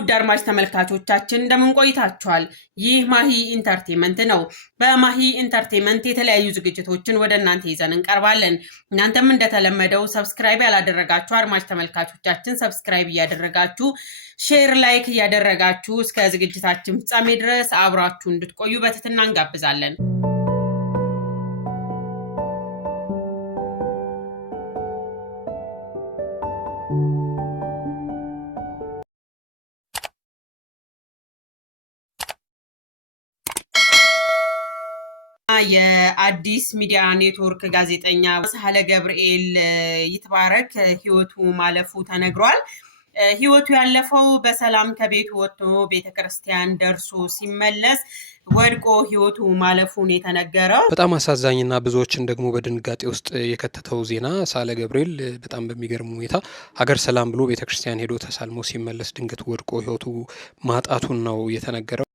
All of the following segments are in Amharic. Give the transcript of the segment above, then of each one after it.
ውድ አድማጭ ተመልካቾቻችን እንደምን ቆይታችኋል? ይህ ማሂ ኢንተርቴይንመንት ነው። በማሂ ኢንተርቴይንመንት የተለያዩ ዝግጅቶችን ወደ እናንተ ይዘን እንቀርባለን። እናንተም እንደተለመደው ሰብስክራይብ ያላደረጋችሁ አድማጭ ተመልካቾቻችን ሰብስክራይብ እያደረጋችሁ ሼር ላይክ እያደረጋችሁ እስከ ዝግጅታችን ፍጻሜ ድረስ አብራችሁ እንድትቆዩ በትህትና እንጋብዛለን። የአዲስ ሚዲያ ኔትወርክ ጋዜጠኛ ሳህለ ገብርኤል ይትባረክ ህይወቱ ማለፉ ተነግሯል። ህይወቱ ያለፈው በሰላም ከቤቱ ወጥቶ ቤተክርስቲያን ደርሶ ሲመለስ ወድቆ ህይወቱ ማለፉን የተነገረው በጣም አሳዛኝና ብዙዎችን ደግሞ በድንጋጤ ውስጥ የከተተው ዜና ሳህለ ገብርኤል በጣም በሚገርም ሁኔታ ሀገር ሰላም ብሎ ቤተክርስቲያን ሄዶ ተሳልሞ ሲመለስ ድንገት ወድቆ ህይወቱ ማጣቱን ነው የተነገረው።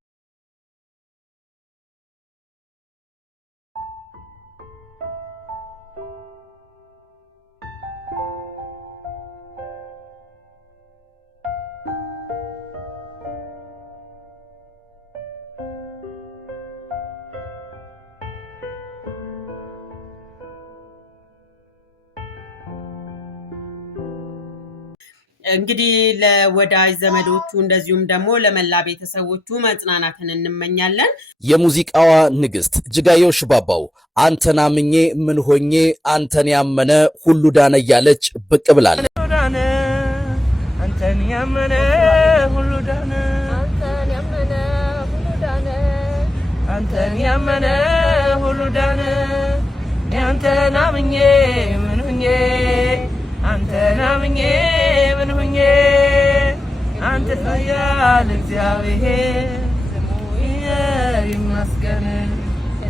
እንግዲህ ለወዳጅ ዘመዶቹ እንደዚሁም ደግሞ ለመላ ቤተሰቦቹ መጽናናትን እንመኛለን። የሙዚቃዋ ንግስት እጅጋየሁ ሽባባው አንተን አምኜ ምን ሆኜ አንተን ያመነ ሁሉ ዳነ እያለች ብቅ ብላለች። አንተን ያመነ ሁሉ ዳነ፣ አንተን ያመነ ሁሉ ዳነ፣ አንተን ያመነ ሁሉ ዳነ። አንተን አምኜ ምን ሆኜ አንተን አምኜ ምን ሆኜ አንተ ታያል እግዚአብሔር ስሙ ይመስገን።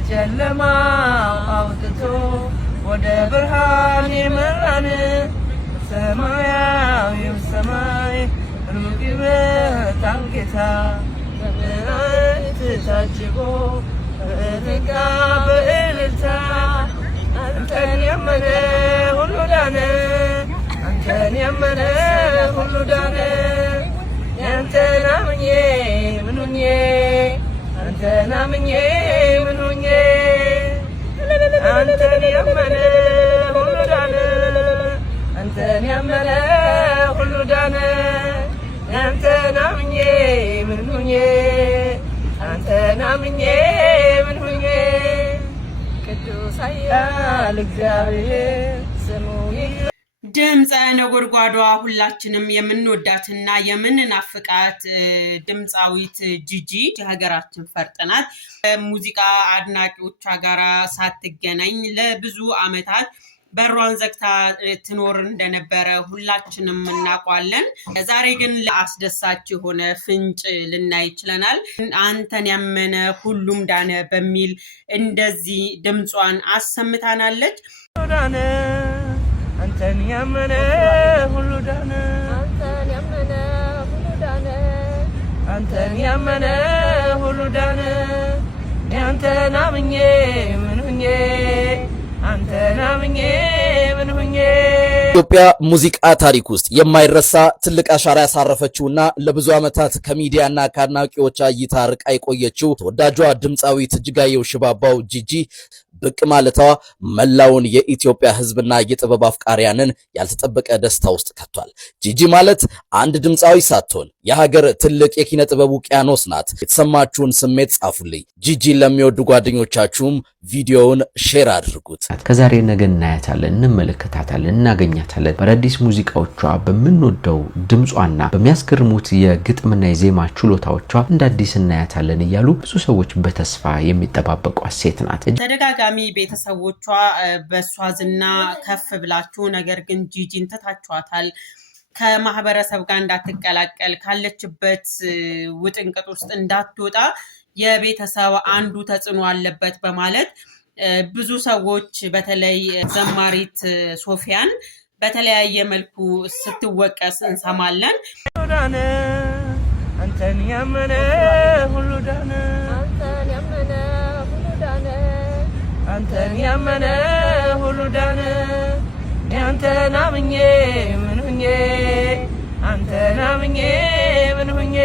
ጨለማው አውጥቶ ወደ ብርሃን የመራን ሰማያዊው ሰማይ ሩቅ ይመጣል ጌታ በመላእክት ታጅቦ በረጋ በእልልታ አንተን ያመነ ሁሉ ዳነ፣ አንተን ያመነ ሁሉ ዳነ። አንተን አምኜ ምን ሆኜ አንተን አምኜ ምን ሆኜ አንተን ያመነ ሁሉ ዳነ፣ አንተን ያመነ ሁሉ ዳነ። አንተን አምኜ ምን ሆኜ አንተን አምኜ ምን ሆኜ ቅዱስ ኃያል እግዚአብሔር ስሙ ድምፀ ነጎድጓዷ ሁላችንም የምንወዳትና የምንናፍቃት ድምፃዊት ጂጂ የሀገራችን ፈርጥ ናት። ሙዚቃ አድናቂዎቿ ጋራ ሳትገናኝ ለብዙ ዓመታት በሯን ዘግታ ትኖር እንደነበረ ሁላችንም እናውቃለን። ዛሬ ግን ለአስደሳች የሆነ ፍንጭ ልናይ ችለናል። አንተን ያመነ ሁሉም ዳነ በሚል እንደዚህ ድምጿን አሰምታናለች። አንተን ያመነ ሁሉ ዳነ፣ አንተን ያመነ ሁሉ ዳነ፣ አንተን ያመነ ሁሉ ዳነ። አንተን አምኜ ምን ሆኜ አንተን አምኜ ምን ሆኜ ኢትዮጵያ ሙዚቃ ታሪክ ውስጥ የማይረሳ ትልቅ አሻራ ያሳረፈችውና ለብዙ ዓመታት ከሚዲያና ከአድናቂዎች እይታ ርቃ የቆየችው ተወዳጇ ድምፃዊት እጅጋየሁ ሽባባው ጂጂ ብቅ ማለቷ መላውን የኢትዮጵያ ሕዝብና የጥበብ አፍቃሪያንን ያልተጠበቀ ደስታ ውስጥ ከቷል። ጂጂ ማለት አንድ ድምፃዊ ሳትሆን የሀገር ትልቅ የኪነ ጥበብ ውቅያኖስ ናት። የተሰማችሁን ስሜት ጻፉልኝ። ጂጂን ለሚወዱ ጓደኞቻችሁም ቪዲዮውን ሼር አድርጉት። ከዛሬ ነገ እናያታለን፣ እንመለከታታለን፣ እናገኛታለን። በአዳዲስ ሙዚቃዎቿ በምንወደው ድምጿና በሚያስገርሙት የግጥምና የዜማ ችሎታዎቿ እንደ አዲስ እናያታለን እያሉ ብዙ ሰዎች በተስፋ የሚጠባበቋት ሴት ናት። ተደጋጋሚ ቤተሰቦቿ በሷ ዝና ከፍ ብላችሁ ነገር ግን ጂጂን ተታችኋታል፣ ከማህበረሰብ ጋር እንዳትቀላቀል ካለችበት ውጥንቅጥ ውስጥ እንዳትወጣ የቤተሰብ አንዱ ተጽዕኖ አለበት በማለት ብዙ ሰዎች በተለይ ዘማሪት ሶፊያን በተለያየ መልኩ ስትወቀስ እንሰማለን። አንተን ያመነ ሁሉ ዳነ፣ አንተን ያመነ ሁሉ ዳነ፣ አንተን ያመነ ሁሉ ዳነ። አንተን አምኜ ምን ሆኜ አንተን አምኜ ምን ሆኜ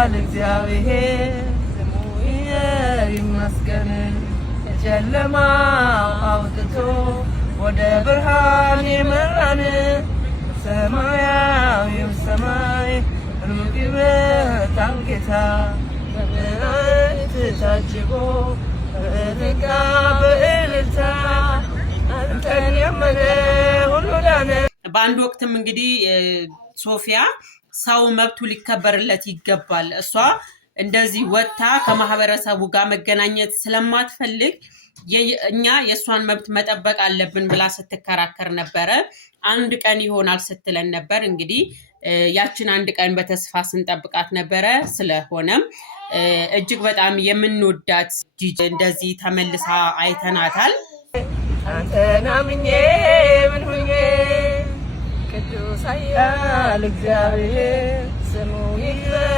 እግዚአብሔር ስሙ ይመስገን ጨለማው አውጥቶ ወደ ብርሃን የመራን ሰማያዊው ሰማይ ሩቅ ይመጣል ጌታ በመላእክት ታጅቦ በእልልታ በእልልታ አንተን ያመነ ሁሉ ዳነ። በአንድ ወቅትም እንግዲህ ሶፊያ ሰው መብቱ ሊከበርለት ይገባል፣ እሷ እንደዚህ ወጥታ ከማህበረሰቡ ጋር መገናኘት ስለማትፈልግ እኛ የእሷን መብት መጠበቅ አለብን ብላ ስትከራከር ነበረ። አንድ ቀን ይሆናል ስትለን ነበር። እንግዲህ ያችን አንድ ቀን በተስፋ ስንጠብቃት ነበረ። ስለሆነም እጅግ በጣም የምንወዳት ጂጂ እንደዚህ ተመልሳ አይተናታል። አንተን አምኜ ምን ሁኜ ቅዱስ ኃያል እግዚአብሔር ስሙ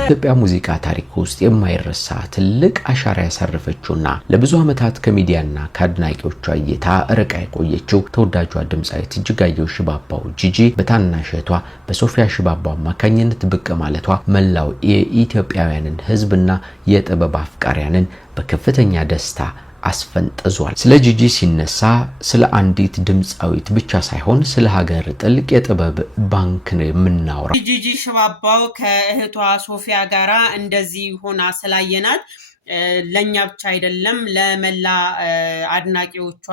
ኢትዮጵያ ሙዚቃ ታሪክ ውስጥ የማይረሳ ትልቅ አሻራ ያሳረፈችውና ለብዙ ዓመታት ከሚዲያና ከአድናቂዎቿ እይታ ርቃ የቆየችው ተወዳጇ ድምጻዊት እጅጋየሁ ሽባባው ጂጂ በታናሽ እህቷ በሶፊያ ሽባባው አማካኝነት ብቅ ማለቷ መላው የኢትዮጵያውያንን ሕዝብና የጥበብ አፍቃሪያንን በከፍተኛ ደስታ አስፈንጥዟል። ስለ ጂጂ ሲነሳ ስለ አንዲት ድምጻዊት ብቻ ሳይሆን ስለ ሀገር ጥልቅ የጥበብ ባንክ ነው የምናወራው። ጂጂ ሽባባው ከእህቷ ሶፊያ ጋራ እንደዚህ ሆና ስላየናት ለኛ ብቻ አይደለም ለመላ አድናቂዎቿ፣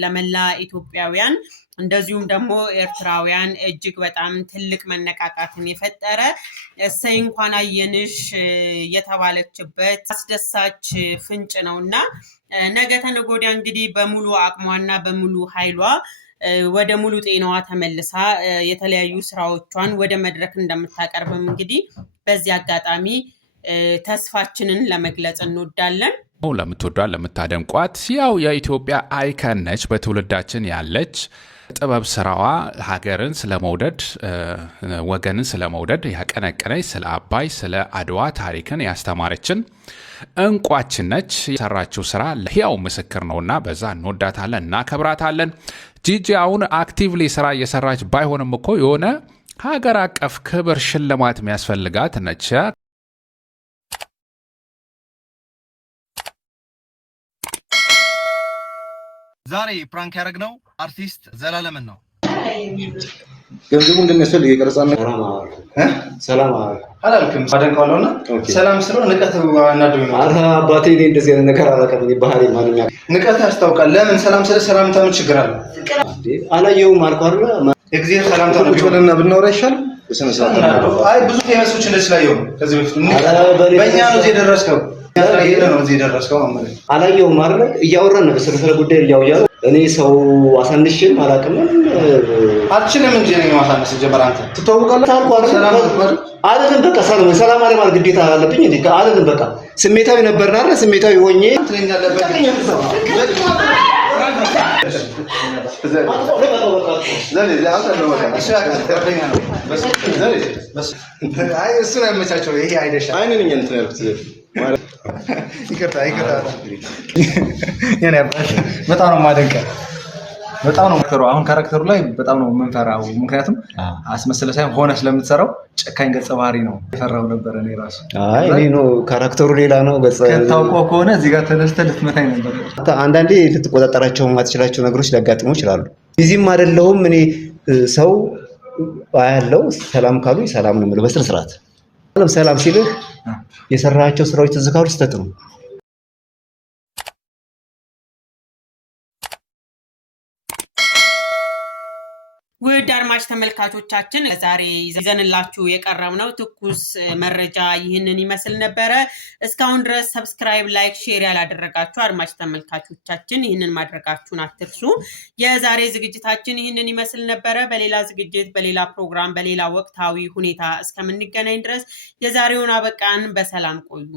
ለመላ ኢትዮጵያውያን እንደዚሁም ደግሞ ኤርትራውያን እጅግ በጣም ትልቅ መነቃቃትን የፈጠረ እሰይ እንኳን አየንሽ የተባለችበት አስደሳች ፍንጭ ነውና ነገ ተነገ ወዲያ እንግዲህ በሙሉ አቅሟና በሙሉ ኃይሏ ወደ ሙሉ ጤናዋ ተመልሳ የተለያዩ ስራዎቿን ወደ መድረክ እንደምታቀርብም እንግዲህ በዚህ አጋጣሚ ተስፋችንን ለመግለጽ እንወዳለን። ለምትወዷት ለምታደንቋት ያው የኢትዮጵያ አይከን ነች። በትውልዳችን ያለች ጥበብ ስራዋ ሀገርን ስለመውደድ ወገንን ስለመውደድ ያቀነቀነች፣ ስለ አባይ ስለ አድዋ ታሪክን ያስተማረችን እንቋችን ነች። የሰራችው ስራ ለህያው ምስክር ነውና በዛ እንወዳታለን እናከብራታለን። ጂጂ አሁን አክቲቭሊ ስራ እየሰራች ባይሆንም እኮ የሆነ ሀገር አቀፍ ክብር ሽልማት የሚያስፈልጋት ነች። ዛሬ ፕራንክ ያደረግነው አርቲስት ዘላለምን ነው። ገንዘቡ እንደሚያስፈልግ የቀረጻና ሰላም አላልክም አደንቀዋለሁና ሰላም ስለው ንቀት እናደው ነው። አባቴ እኔ እንደዚህ አይነት ነገር አላውቅም። እኔ ባህሪ ማንኛ ንቀት ያስታውቃል። ለምን ሰላም ስለ ሰላምታ ምን ችግር አለ? አላየሁም አልኩ አይደል? እግዚአብሔር ሰላምታ ነው ብለና ብናወራ ይሻላል። በስነ ስርዓት አይ ብዙ ፌመሶች እንደዚህ ላይ ይሁን ከዚህ በፊት በእኛ ነው እዚህ ደረስከው ነው እዚህ ደረስከው ማለት አላየሁም አይደል? እያወራን ነው ስለ ጉዳይ እያወራን እኔ ሰው አሳንሽም አላውቅም አትችልም እንጂ ነው ማሳነስ ጀመር። አንተ ትተዋወቃለህ ታልኩ አይደለም በቃ ሰላም አለ ማለት ግዴታ አለብኝ እንዴ? አይደለም በቃ ስሜታዊ ነበርና አይደል? ስሜታዊ ሆኜ ትለኛለህ። አይ እሱን አይመቻቸው። ይሄ አይደሻ አይነኝ እንትን ያልኩት ይቅርታ የኔ አባት በጣም ነው የማደንቀው። በጣም ነው ካራክተሩ። አሁን ካራክተሩ ላይ በጣም ነው የምንፈራው። ምክንያቱም አስመስለ ሳይሆን ሆነ ስለምትሰራው ጨካኝ ገጸ ባህሪ ነው የፈራው ነበር እኔ ራሱ። አይ እኔ ነው ካራክተሩ ሌላ ነው ገጸ ታውቆ ከሆነ እዚህ ጋር ተነስተህ ልትመታኝ ነበር። አንዳንዴ ልትቆጣጠራቸው የማትችላቸው ነገሮች ሊያጋጥሙ ይችላሉ። ቢዚም አይደለሁም እኔ ሰው አያለው ሰላም ካሉ ሰላም ነው የምለው በስነ ስርዓት። ሰላም ሲልህ የሰራቸው ስራዎች ትዝ ካሉ ስተት ነው። ውድ አድማጭ ተመልካቾቻችን ዛሬ ይዘንላችሁ የቀረብነው ትኩስ መረጃ ይህንን ይመስል ነበረ። እስካሁን ድረስ ሰብስክራይብ፣ ላይክ፣ ሼር ያላደረጋችሁ አድማጭ ተመልካቾቻችን ይህንን ማድረጋችሁን አትርሱ። የዛሬ ዝግጅታችን ይህንን ይመስል ነበረ። በሌላ ዝግጅት፣ በሌላ ፕሮግራም፣ በሌላ ወቅታዊ ሁኔታ እስከምንገናኝ ድረስ የዛሬውን አበቃን። በሰላም ቆዩ።